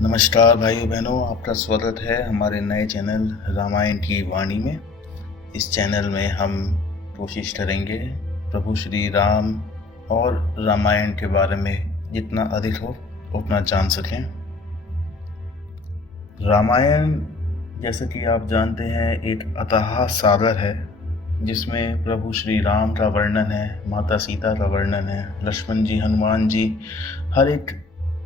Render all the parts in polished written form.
नमस्कार भाइयों बहनों, आपका स्वागत है हमारे नए चैनल रामायण की वाणी में। इस चैनल में हम कोशिश करेंगे प्रभु श्री राम और रामायण के बारे में जितना अधिक हो उतना जान सकें। रामायण जैसे कि आप जानते हैं एक अथाह सागर है जिसमें प्रभु श्री राम का वर्णन है, माता सीता का वर्णन है, लक्ष्मण जी, हनुमान जी, हर एक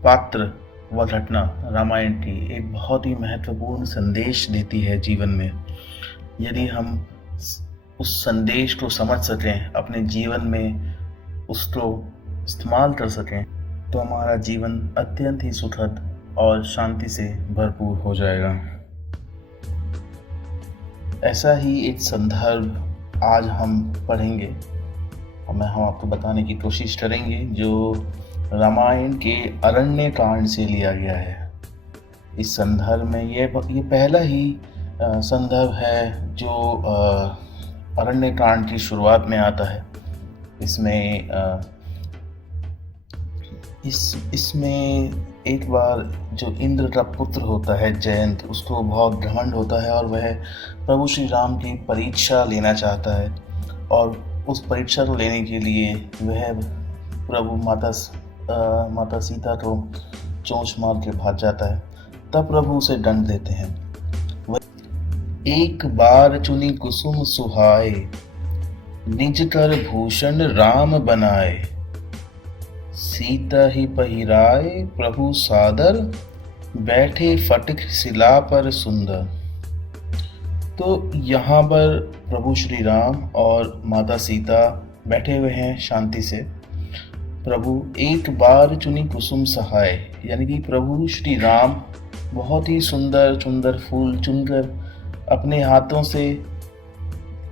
पात्र व घटना रामायण की एक बहुत ही महत्वपूर्ण संदेश देती है जीवन में। यदि हम उस संदेश को समझ सकें, अपने जीवन में उसको इस्तेमाल कर सकें, तो हमारा जीवन अत्यंत ही सुखद और शांति से भरपूर हो जाएगा। ऐसा ही एक संदर्भ आज हम पढ़ेंगे और हम आपको बताने की कोशिश करेंगे जो रामायण के अरण्य कांड से लिया गया है। इस संदर्भ में ये पहला ही संदर्भ है जो अरण्य कांड की शुरुआत में आता है। इसमें एक बार जो इंद्र का पुत्र होता है जयंत, उसको बहुत घमंड होता है और वह प्रभु श्री राम की परीक्षा लेना चाहता है और उस परीक्षा को लेने के लिए वह प्रभु माता सीता को चोंच मार के भाग जाता है। तब प्रभु उसे दंड देते हैं। एक बार चुनी कुसुम सुहाए, निज कर भूषण राम बनाए, सीता ही पहिराए प्रभु सादर, बैठे फटिक शिला पर सुंदर। तो यहाँ पर प्रभु श्री राम और माता सीता बैठे हुए हैं शांति से। प्रभु एक बार चुनी कुसुम सहाय, यानी कि प्रभु श्री राम बहुत ही सुंदर सुंदर फूल चुनकर अपने हाथों से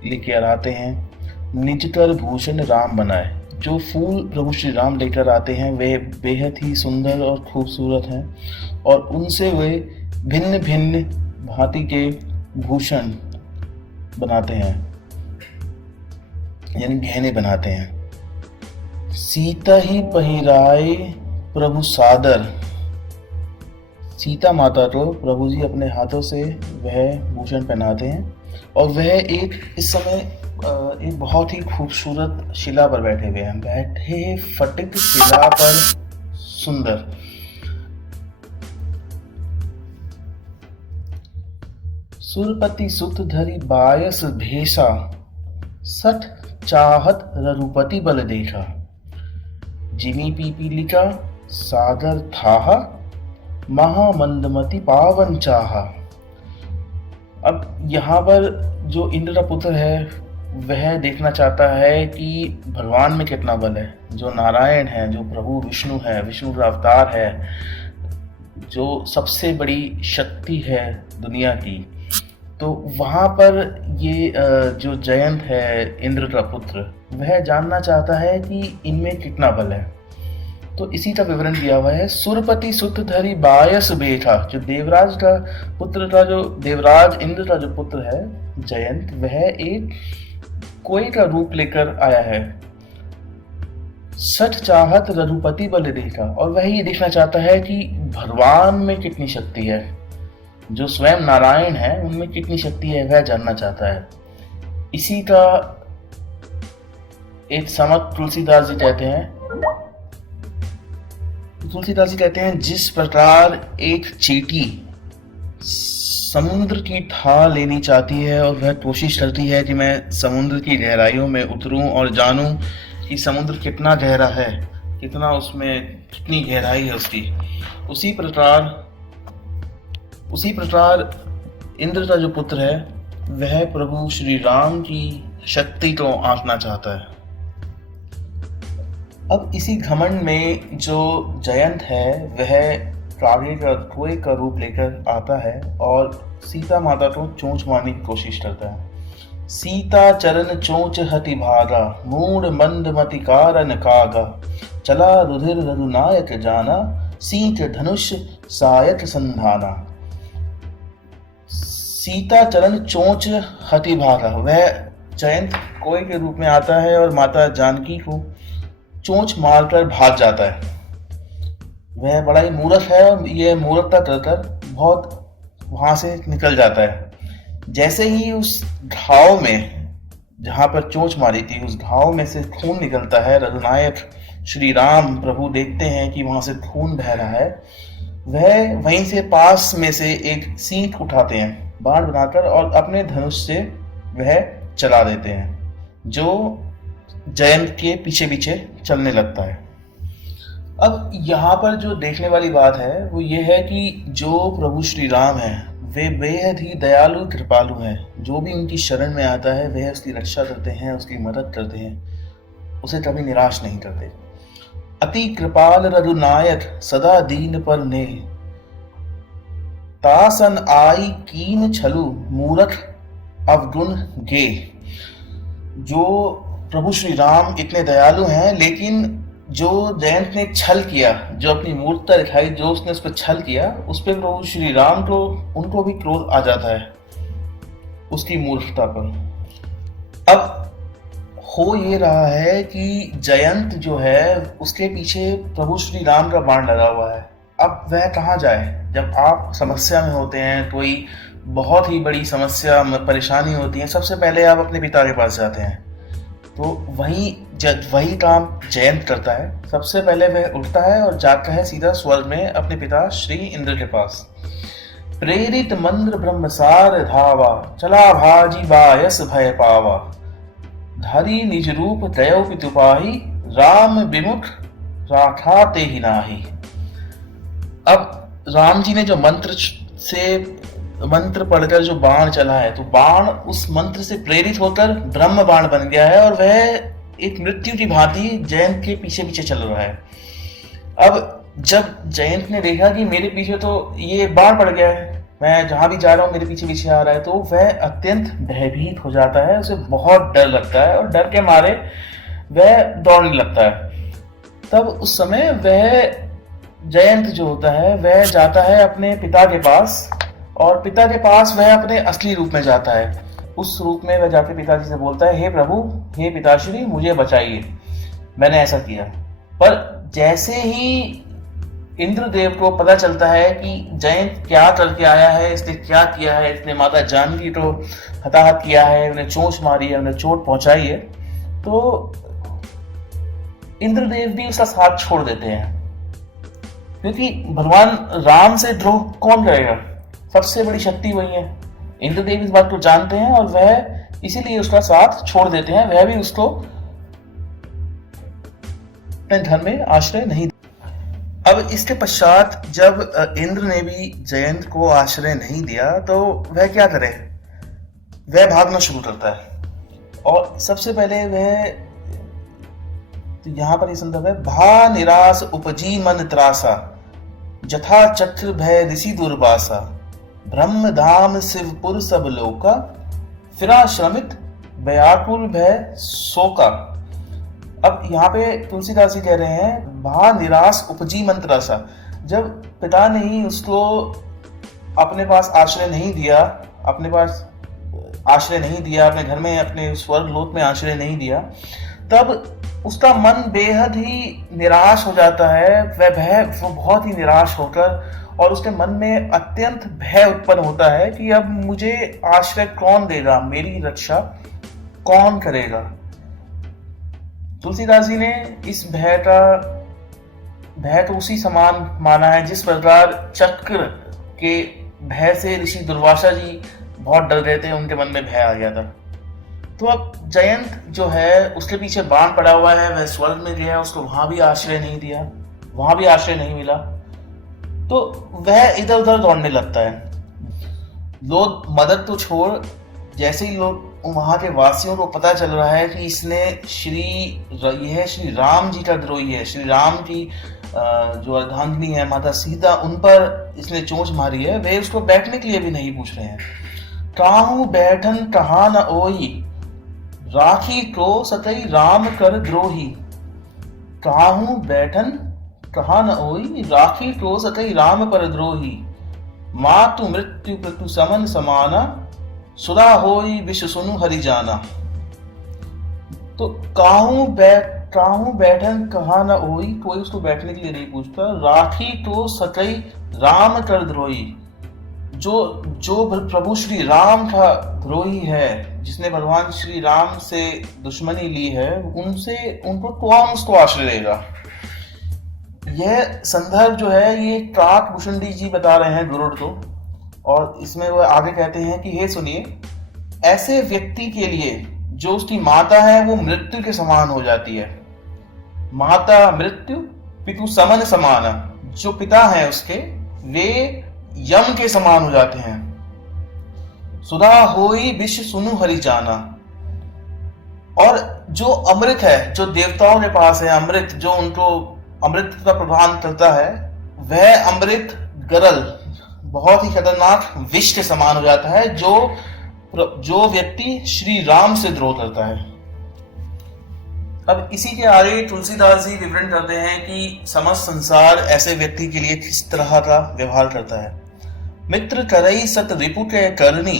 लेकर आते हैं। निज कर भूषण राम बनाए, जो फूल प्रभु श्री राम लेकर आते हैं वे बेहद ही सुंदर और खूबसूरत हैं और उनसे वे भिन्न भिन्न भांति के भूषण बनाते हैं, यानी गहने बनाते हैं। सीता ही पहिराए प्रभु सादर, सीता माता को प्रभु जी अपने हाथों से वह भूषण पहनाते हैं और वह इस समय एक बहुत ही खूबसूरत शिला पर बैठे हुए हैं। बैठे फटिक शिला पर सुंदर। सुरपति सुत धरी बायस भेषा, सठ चाहत रघुपति बल देखा, जिमी पीपीलिका सागर थाहा, महामंदमति पावन चाहा। अब यहाँ पर जो इंद्र का पुत्र है वह देखना चाहता है कि भगवान में कितना बल है। जो नारायण है, जो प्रभु विष्णु है, विष्णु का अवतार है, जो सबसे बड़ी शक्ति है दुनिया की, तो वहाँ पर ये जो जयंत है इंद्र का पुत्र, वह जानना चाहता है कि इनमें कितना बल है। तो इसी का विवरण दिया हुआ है। सुरपति सुत धरी बायस बेठा, जो देवराज का पुत्र का, जो देवराज इंद्र का जो पुत्र है जयंत, वह एक कोई का रूप लेकर आया है। सठ चाहत रघुपति बल देखा, और वह ये देखना चाहता है कि भगवान में कितनी शक्ति है, जो स्वयं नारायण है उनमें कितनी शक्ति है, वह जानना चाहता है। इसी का एक समक तुलसीदास जी कहते हैं जिस प्रकार एक चींटी समुद्र की ठा लेनी चाहती है और वह कोशिश करती है कि मैं समुद्र की गहराइयों में उतरूं और जानूं कि समुद्र कितना गहरा है, कितना उसमें कितनी गहराई है उसकी, उसी प्रकार इंद्र का जो पुत्र है वह प्रभु श्री राम की शक्ति को आंकना चाहता है। अब इसी घमंड में जो जयंत है वह कागे का कोए का रूप लेकर आता है और सीता माता को चोंच मारने की कोशिश करता है। सीता चरण चोंच हति भागा, मूड मंद मति कारण कागा, चला रुधिर रघुनायक जाना, सीत धनुष सायक संधाना। सीता चरण चोंच हति भागा, वह जयंत कोए के रूप में आता है और माता जानकी को चोंच मारकर भाग जाता है। वह बड़ा ही मूर्ख है और ये मूर्खता कर कर बहुत वहां से निकल जाता है। जैसे ही उस घाव में, जहां पर चोंच मारी थी, उस घाव में से खून निकलता है, रघुनायक श्री राम प्रभु देखते हैं कि वहां से खून बह रहा है। वह वहीं से पास में से एक सींग उठाते हैं बाण बनाकर और अपने धनुष से वह चला देते हैं, जो जयंत के पीछे पीछे चलने लगता है। अब यहाँ पर जो देखने वाली बात है वो ये है कि जो प्रभु श्री राम है वे बेहद ही दयालु कृपालु हैं। जो भी उनकी शरण में आता है वह उसकी रक्षा करते हैं, उसकी मदद करते हैं, उसे कभी निराश नहीं करते। अति कृपाल रघुनायक सदा दीन पर ने, तासन आई कीन छलु मूरख अवगुण गे। जो प्रभु श्री राम इतने दयालु हैं, लेकिन जो जयंत ने छल किया, जो अपनी मूर्खता दिखाई, जो उसने उस पर छल किया, उस पर प्रभु श्री राम को, उनको भी क्रोध आ जाता है उसकी मूर्खता पर। अब हो ये रहा है कि जयंत जो है उसके पीछे प्रभु श्री राम का बाण लगा हुआ है। अब वह कहाँ जाए? जब आप समस्या में होते हैं, कोई बहुत ही बड़ी समस्या में परेशानी होती है, सबसे पहले आप अपने पिता के पास जाते हैं। तो वही काम जयंत करता है। सबसे पहले वह उठता है और जाता है सीधा स्वर्ग में अपने पिता श्री इंद्र के पास। प्रेरित मंद्र ब्रह्मसार धावा, चला भाजी बायस भय पावा, धरी निज रूप दयो पितुपाही, राम विमुख राखा ते ही नाही। अब राम जी ने जो मंत्र पढ़कर जो बाण चला है, तो बाण उस मंत्र से प्रेरित होकर ब्रह्म बाण बन गया है और वह एक मृत्यु की भांति जयंत के पीछे पीछे चल रहा है। अब जब जयंत ने देखा कि मेरे पीछे तो ये बाण पड़ गया है, मैं जहां भी जा रहा हूँ मेरे पीछे पीछे आ रहा है, तो वह अत्यंत भयभीत हो जाता है। उसे बहुत डर लगता है और डर के मारे वह दौड़ने लगता है। तब उस समय वह जयंत जो होता है वह जाता है अपने पिता के पास, और पिता के पास वह अपने असली रूप में जाता है। उस रूप में वह जाके पिताजी से बोलता है, हे प्रभु, हे पिताश्री, मुझे बचाइए, मैंने ऐसा किया। पर जैसे ही इंद्रदेव को पता चलता है कि जयंत क्या करके आया है, इसने क्या किया है, इसने माता जानकी को हताहत किया है, उन्हें चोंच मारी है, उन्हें चोट पहुंचाई है, तो इंद्रदेव भी उसका साथ छोड़ देते हैं। क्योंकि भगवान राम से द्रोह कौन करेगा? सबसे बड़ी शक्ति वही है। इंद्रदेव इस बात को जानते हैं और वह इसीलिए उसका साथ छोड़ देते हैं। वह भी उसको अपने घर में आश्रय नहीं। अब इसके पश्चात जब इंद्र ने भी जयंत को आश्रय नहीं दिया, तो वह क्या करे? वह भागना शुरू करता है। और सबसे पहले वह, तो यहां पर ये संदर्भ है, भा निराश उपजी मन त्रासा, जथा चक्र भय ऋषि दुर्वासा, ब्रह्म धाम शिवपुर सब लोका, फिरा श्रमित व्याकुल भय शोका। अब यहाँ पे तुलसीदास जी कह रहे हैं, भा निराश उपजी मन त्रासा। जब पिता ने ही उसको अपने पास आश्रय नहीं दिया, अपने पास आश्रय नहीं दिया, अपने घर में, अपने स्वर्ग लोक में आश्रय नहीं दिया, तब उसका मन बेहद ही निराश हो जाता है। वो बहुत ही निराश होकर, और उसके मन में अत्यंत भय उत्पन्न होता है कि अब मुझे आश्रय कौन देगा, मेरी रक्षा कौन करेगा। तुलसीदास जी ने इस भय तो उसी समान माना है जिस प्रकार चक्र के भय से ऋषि दुर्वासा जी बहुत डर गए थे, उनके मन में भय आ गया था। तो अब जयंत जो है उसके पीछे बाण पड़ा हुआ है, वह स्वर्ग में गया, उसको वहां भी आश्रय नहीं दिया, वहां भी आश्रय नहीं मिला, तो वह इधर उधर दौड़ने लगता है। लोग मदद तो छोड़, जैसे ही लोग वहां के वासियों को पता चल रहा है कि इसने श्री राम जी का द्रोही है, श्री राम की जो अर्धांगिनी है माता सीता, उन पर इसने चोंच मारी है, वे उसको बैठने के लिए भी नहीं पूछ रहे हैं। काहू बैठन कहा न ओई, राखी को सतई राम कर द्रोही। काहू बैठन कहा न ओई, राखी को सतई राम पर द्रोही। मातु मृत्यु प्रतु समन समाना, सुधा होई विश्व सुनु हरि जाना। तो काहू काहू बैठन कहा न होई, कोई उसको बैठने के लिए नहीं पूछता। राखी तो सकई राम कर द्रोही, जो जो प्रभु श्री राम का द्रोही है, जिसने भगवान श्री राम से दुश्मनी ली है, उनसे उनको कौन उसको आश्रय देगा। यह संदर्भ जो है ये काकभूषणी जी बता रहे हैं गुरुड़ को, और इसमें वह आगे कहते हैं कि हे सुनिए, ऐसे व्यक्ति के लिए जो उसकी माता है वो मृत्यु के समान हो जाती है। माता मृत्यु पितु समन समान, जो पिता है उसके वे यम के समान हो जाते हैं। सुधा होई विष सुनु हरि जाना, और जो अमृत है, जो देवताओं के पास है अमृत, जो उनको अमृत का प्रदान करता है, वह अमृत गरल बहुत ही खतरनाक विष के समान हो जाता है, जो व्यक्ति श्री राम से द्रोह करता है। अब इसी के आगे तुलसीदास जी विवरण करते हैं कि समस्त संसार ऐसे व्यक्ति के लिए किस तरह का व्यवहार करता है। मित्र करई सत रिपु के करनी,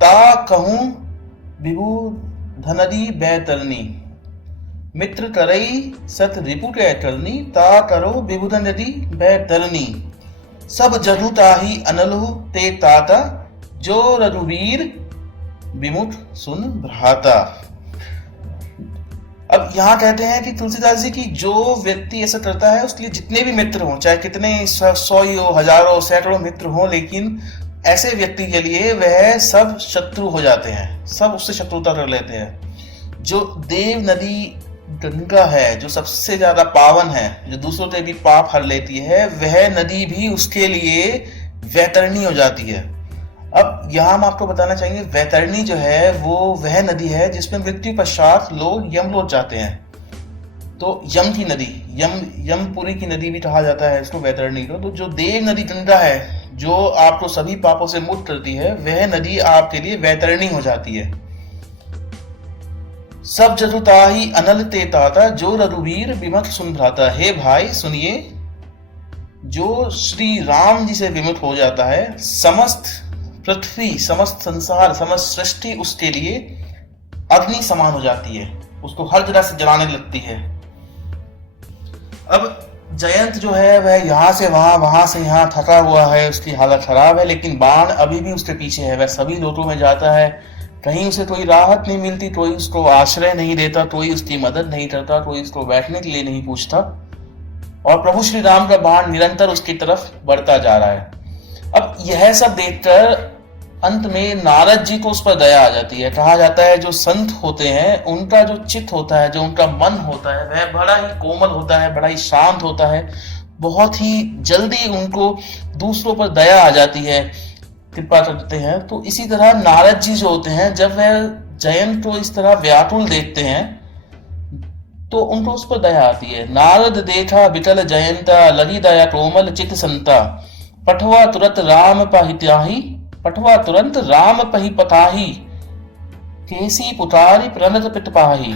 ता कहूं विभु धनदी बैतरनी। मित्र करई सत रिपु के करनी, ता करो विभु धनदी बैतरनी। सब जरु ताही अनलहु ते ताता, जो रघुवीर विमुख सुन भ्राता। अब यहाँ कहते हैं कि तुलसीदास जी की जो व्यक्ति ऐसा करता है उसके लिए जितने भी मित्र हों, चाहे कितने 100 हो, हजारों सैकड़ों मित्र हों, लेकिन ऐसे व्यक्ति के लिए वह सब शत्रु हो जाते हैं, सब उससे शत्रुता कर लेते हैं। जो देव नदी गंगा है, जो सबसे ज्यादा पावन है, जो दूसरों के भी पाप हर लेती है, वह नदी भी उसके लिए वैतरणी हो जाती है। अब यहाँ हम आपको बताना चाहेंगे, वैतरणी जो है वो वह नदी है जिसमें मृत्यु पश्चात लोग यमलोक जाते हैं। तो यम की नदी, यमपुरी की नदी भी कहा जाता है इसको, वैतरणी को। तो जो देव नदी गंगा है, जो आपको सभी पापों से मुक्त करती है, वह नदी आपके लिए वैतरणी हो जाती है। सब जरु ताही अनल ते ताता, जो रघुवीर विमुख सुन भ्राता। हे भाई सुनिए, जो श्री राम जी से विमुख हो जाता है, समस्त पृथ्वी, समस्त संसार, समस्त सृष्टि उसके लिए अग्नि समान हो जाती है, उसको हर जगह से जलाने लगती है। अब जयंत जो है वह यहाँ से वहां, वहां से यहाँ थका हुआ है, उसकी हालत खराब है, लेकिन बाण अभी भी उसके पीछे है। वह सभी लोटों में जाता है, कहीं उसे कोई राहत नहीं मिलती, कोई उसको आश्रय नहीं देता, कोई उसकी मदद नहीं करता, कोई उसको बैठने के लिए नहीं पूछता, और प्रभु श्री राम का बाण निरंतर उसकी तरफ बढ़ता जा रहा है। अब यह सब देखकर अंत में नारद जी को उस पर दया आ जाती है। कहा जाता है जो संत होते हैं उनका जो चित्त होता है, जो उनका मन होता है, वह बड़ा ही कोमल होता है, बड़ा ही शांत होता है, बहुत ही जल्दी उनको दूसरों पर दया आ जाती है, कृपा करते हैं। तो इसी तरह नारद जी जो होते हैं, जब वह जयंत को इस तरह व्याकुल देखते हैं तो उनको उस पर दया आती है। नारद देखा बिटल जयंता, लगी दया कोमल चित संता। पठवा तुरंत राम पाहित्याही, पठवा तुरंत राम पही पताही। केसी पुतारी प्रणत पिट पाही।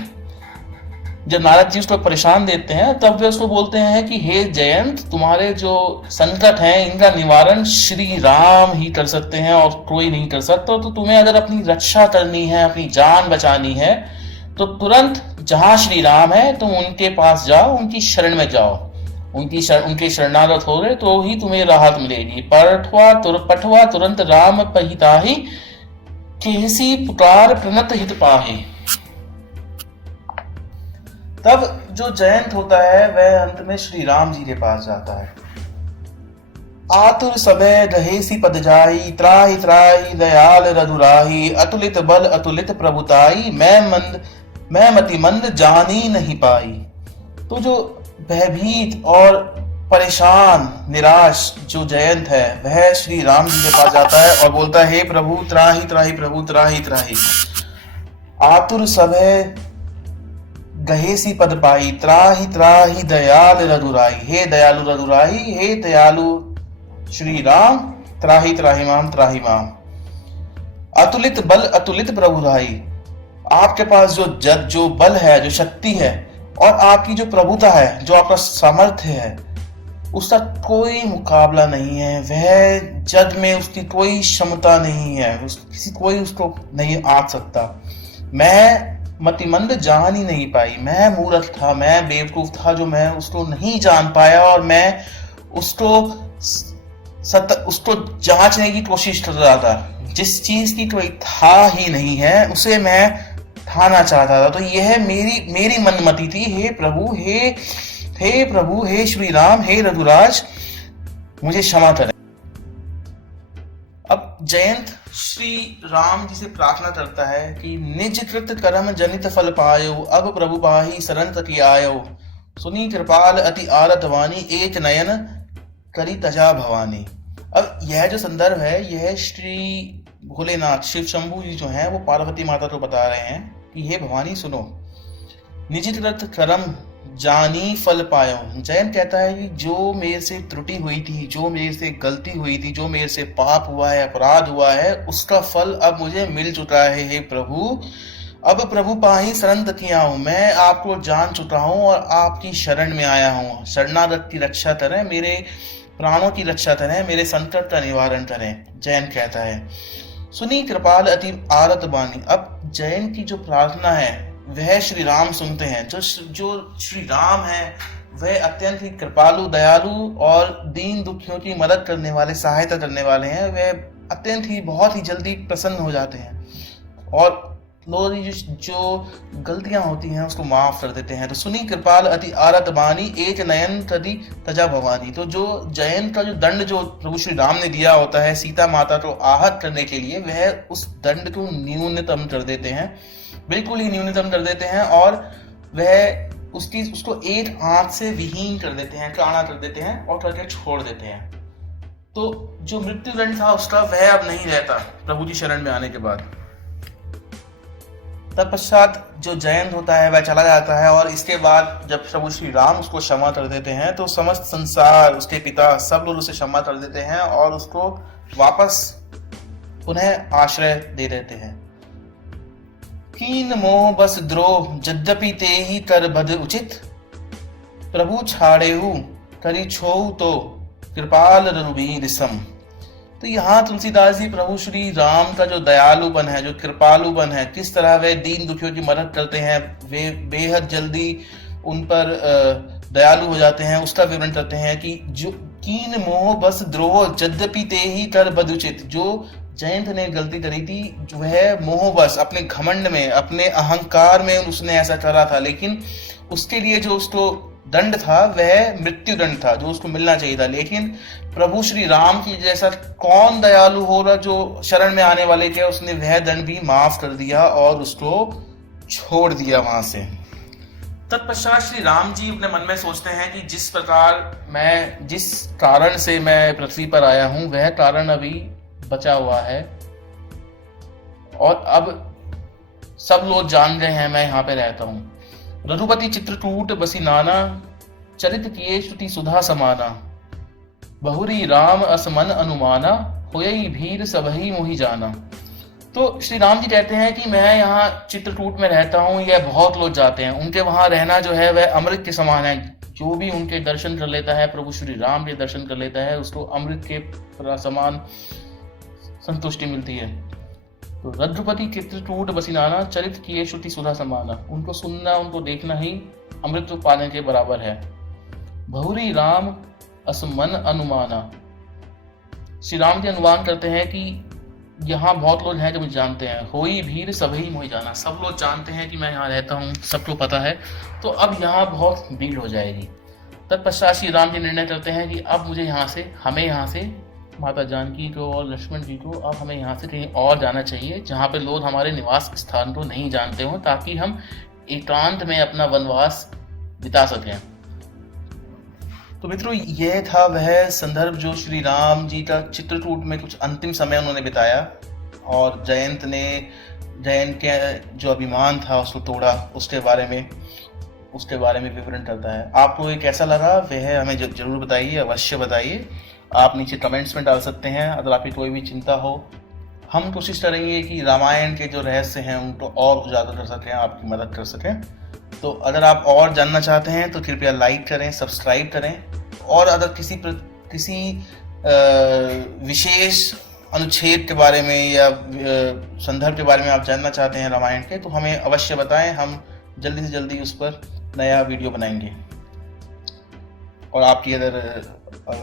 जब नारद जी उसको परेशान देते हैं तब वे उसको बोलते हैं कि हे जयंत, तुम्हारे जो संकट हैं इनका निवारण श्री राम ही कर सकते हैं और कोई नहीं कर सकता। तो तुम्हें अगर अपनी रक्षा करनी है, अपनी जान बचानी है, तो तुरंत जहां श्री राम है तुम उनके पास जाओ, उनकी शरण में जाओ, उनके शरणागत हो गए तो ही तुम्हें राहत मिलेगी। पठवा तुरंत राम पहिताही, केसी पुकार प्रणत हित पाही। तब जो जयंत होता है वह अंत में श्री राम जी के पास जाता है। आतुर सबे गहेसी पद जाई, त्राहि त्राहि दयाल रघुराही। अतुलित बल अतुलित प्रभुताई, मैं मति मंद जानी नहीं पाई। तो जो भयभीत और परेशान निराश जो जयंत है वह श्री राम जी के पास जाता है और बोलता है, हे प्रभु त्राहि त्राहि प्रभु त्राहि त्राहि। आतुर सबे गहेसी पद पाई, त्राहि त्राहि दयाल रघुराई। हे दयालु रघुराई, हे दयालु श्री राम, त्राहि त्राहि माम त्राहि माम। अतुलित बल अतुलित प्रभुराई। आपके पास जो बल है, जो शक्ति है, और आपकी जो प्रभुता है, जो आपका सामर्थ्य है, उसका कोई मुकाबला नहीं है। वह जग में उसकी कोई क्षमता नहीं है, कोई उसको नहीं आंक सकता। मैं मतिमंद जान ही नहीं पाई। मैं मूर्ख था, मैं बेवकूफ था जो मैं उसको नहीं जान पाया, और मैं उसको जांचने की कोशिश कर रहा था। जिस चीज की कोई था ही नहीं है उसे मैं ठाना चाहता था। तो यह मेरी मनमति थी। हे प्रभु, हे प्रभु, हे श्री राम, हे रघुराज, मुझे क्षमा करें। अब जयंत श्री राम जी से प्रार्थना करता है कि निज कृत कर्म जनित फल पायो, अब प्रभु पाहि शरण तकी आयो, सुनी कृपाल अति आरत वाणी, एक नयन करी तजा भवानी। अब यह जो संदर्भ है, यह श्री भोलेनाथ शिव शंभू जी जो हैं वो पार्वती माता को बता रहे हैं कि हे भवानी सुनो, निज कृत कर्म जानी फल पायो। जयंत कहता है कि जो मेरे से त्रुटि हुई थी, जो मेरे से गलती हुई थी, जो मेरे से पाप हुआ है, अपराध हुआ है, उसका फल अब मुझे मिल चुका है। हे प्रभु, अब प्रभु पाहि शरण तकिया हूं, मैं आपको जान चुका हूं और आपकी शरण में आया हूं। शरणागत की रक्षा करें, मेरे प्राणों की रक्षा करें, मेरे संकट का निवारण करें। जयंत कहता है सुनी कृपाल अति आरत बानी। अब जयंत की जो प्रार्थना है वह श्री राम सुनते हैं। जो श्री राम है वह अत्यंत ही कृपालु, दयालु और दीन दुखियों की मदद करने वाले, सहायता करने वाले हैं। वह अत्यंत ही बहुत ही जल्दी प्रसन्न हो जाते हैं और लोग जो गलतियां होती हैं उसको माफ कर देते हैं। तो सुनी कृपाल अति आरत बानी, एक नयन कदी तजा भवानी। तो जो जयंत का जो दंड जो प्रभु श्री राम ने दिया होता है सीता माता को आहत करने के लिए, वह उस दंड को न्यूनतम कर देते हैं, बिल्कुल ही न्यूनतम कर देते हैं, और वह उसको एक आंख से विहीन कर देते हैं, काना कर देते हैं और करके छोड़ देते हैं। तो जो मृत्यु दंड था उसका वह अब नहीं रहता प्रभु की शरण में आने के बाद। तत्पश्चात जो जयंत होता है वह चला जाता है, और इसके बाद जब प्रभु श्री राम उसको क्षमा कर देते हैं तो समस्त संसार, उसके पिता, सब लोग उसे क्षमा कर देते हैं और उसको वापस पुनः आश्रय दे देते हैं। कीन मोह बस द्रोह यद्यपि ते ही कर बद उचित, प्रभु छाड़ेहु करी छोऊ तो कृपाल रघुवीर सम। तो यहाँ तुलसीदास जी प्रभु श्री राम का जो दयालुपन है, जो कृपालुपन है, किस तरह वे दीन दुखियों की मदद करते हैं, वे बेहद जल्दी उन पर दयालु हो जाते हैं, उसका विवरण करते हैं कि जो कीन मोह बस द्रोह यद्यपि ते ही कर बदुचित। जो जयंत ने गलती करी थी वह मोहबस, अपने घमंड में, अपने अहंकार में उसने ऐसा करा था, लेकिन उसके लिए जो उसको दंड था वह मृत्यु दंड था जो उसको मिलना चाहिए था। लेकिन प्रभु श्री राम की जैसा कौन दयालु होगा जो शरण में आने वाले के, उसने वह दंड भी माफ कर दिया और उसको छोड़ दिया वहां से। तत्पश्चात श्री राम जी अपने मन में सोचते हैं कि जिस कारण से मैं पृथ्वी पर आया हूं वह कारण अभी बचा हुआ है, और अब सब लोग जान गए हैं मैं यहाँ पे रहता हूँ। रघुपति चित्रकूट बसी नाना, चरित किए श्रुति सुधा समाना, बहुरी राम असमन अनुमाना, होयई भीर सबही मोहि जाना। तो श्री राम जी कहते हैं कि मैं यहाँ चित्रकूट में रहता हूँ, यह बहुत लोग जाते हैं, उनके वहां रहना जो है वह अमृत के समान है। जो भी उनके दर्शन कर लेता है, प्रभु श्री राम के दर्शन कर लेता है, उसको अमृत के समान संतुष्टि मिलती है। तो रघुपति चित्रकूट बसिनाना, चरित किए श्रुति सुधा समाना, उनको सुनना, उनको देखना ही अमृत पाने के बराबर है। बहुरी राम असमन अनुमाना, श्री राम जी अनुमान करते हैं कि यहाँ बहुत लोग हैं जो मुझे जानते हैं। होई भीड़ सभी मोहि जाना, सब लोग जानते हैं कि मैं यहाँ रहता हूँ, सबको पता है, तो अब यहाँ बहुत भीड़ हो जाएगी। तत्पश्चात श्री राम जी निर्णय करते हैं कि अब हमें यहाँ से माता जानकी को और लक्ष्मण जी को अब हमें यहाँ से कहीं और जाना चाहिए जहाँ पे लोग हमारे निवास स्थान को नहीं जानते हों, ताकि हम एकांत में अपना वनवास बिता सकें। तो मित्रों, यह था वह संदर्भ जो श्री राम जी का चित्रकूट में कुछ अंतिम समय उन्होंने बिताया, और जयंत के जो अभिमान था उसको तोड़ा, उसके बारे में विवरण करता है। आपको ये कैसा लगा वह हमें जरूर बताइए, अवश्य बताइए। आप नीचे कमेंट्स में डाल सकते हैं। अगर आपकी कोई भी चिंता हो, हम कोशिश करेंगे कि रामायण के जो रहस्य हैं उनको और उजागर कर सकें, आपकी मदद कर सकें। तो अगर आप और जानना चाहते हैं तो कृपया लाइक करें, सब्सक्राइब करें, और अगर किसी विशेष अनुच्छेद के बारे में या संदर्भ के बारे में आप जानना चाहते हैं रामायण के, तो हमें अवश्य बताएं, हम जल्दी से जल्दी उस पर नया वीडियो बनाएंगे। और आपकी अगर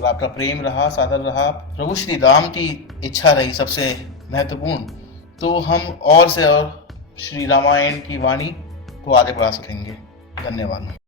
आपका प्रेम रहा, सादर रहा, प्रभु श्री राम की इच्छा रही सबसे महत्वपूर्ण, तो हम और से और श्री रामायण की वाणी को आगे बढ़ा सकेंगे। धन्यवाद।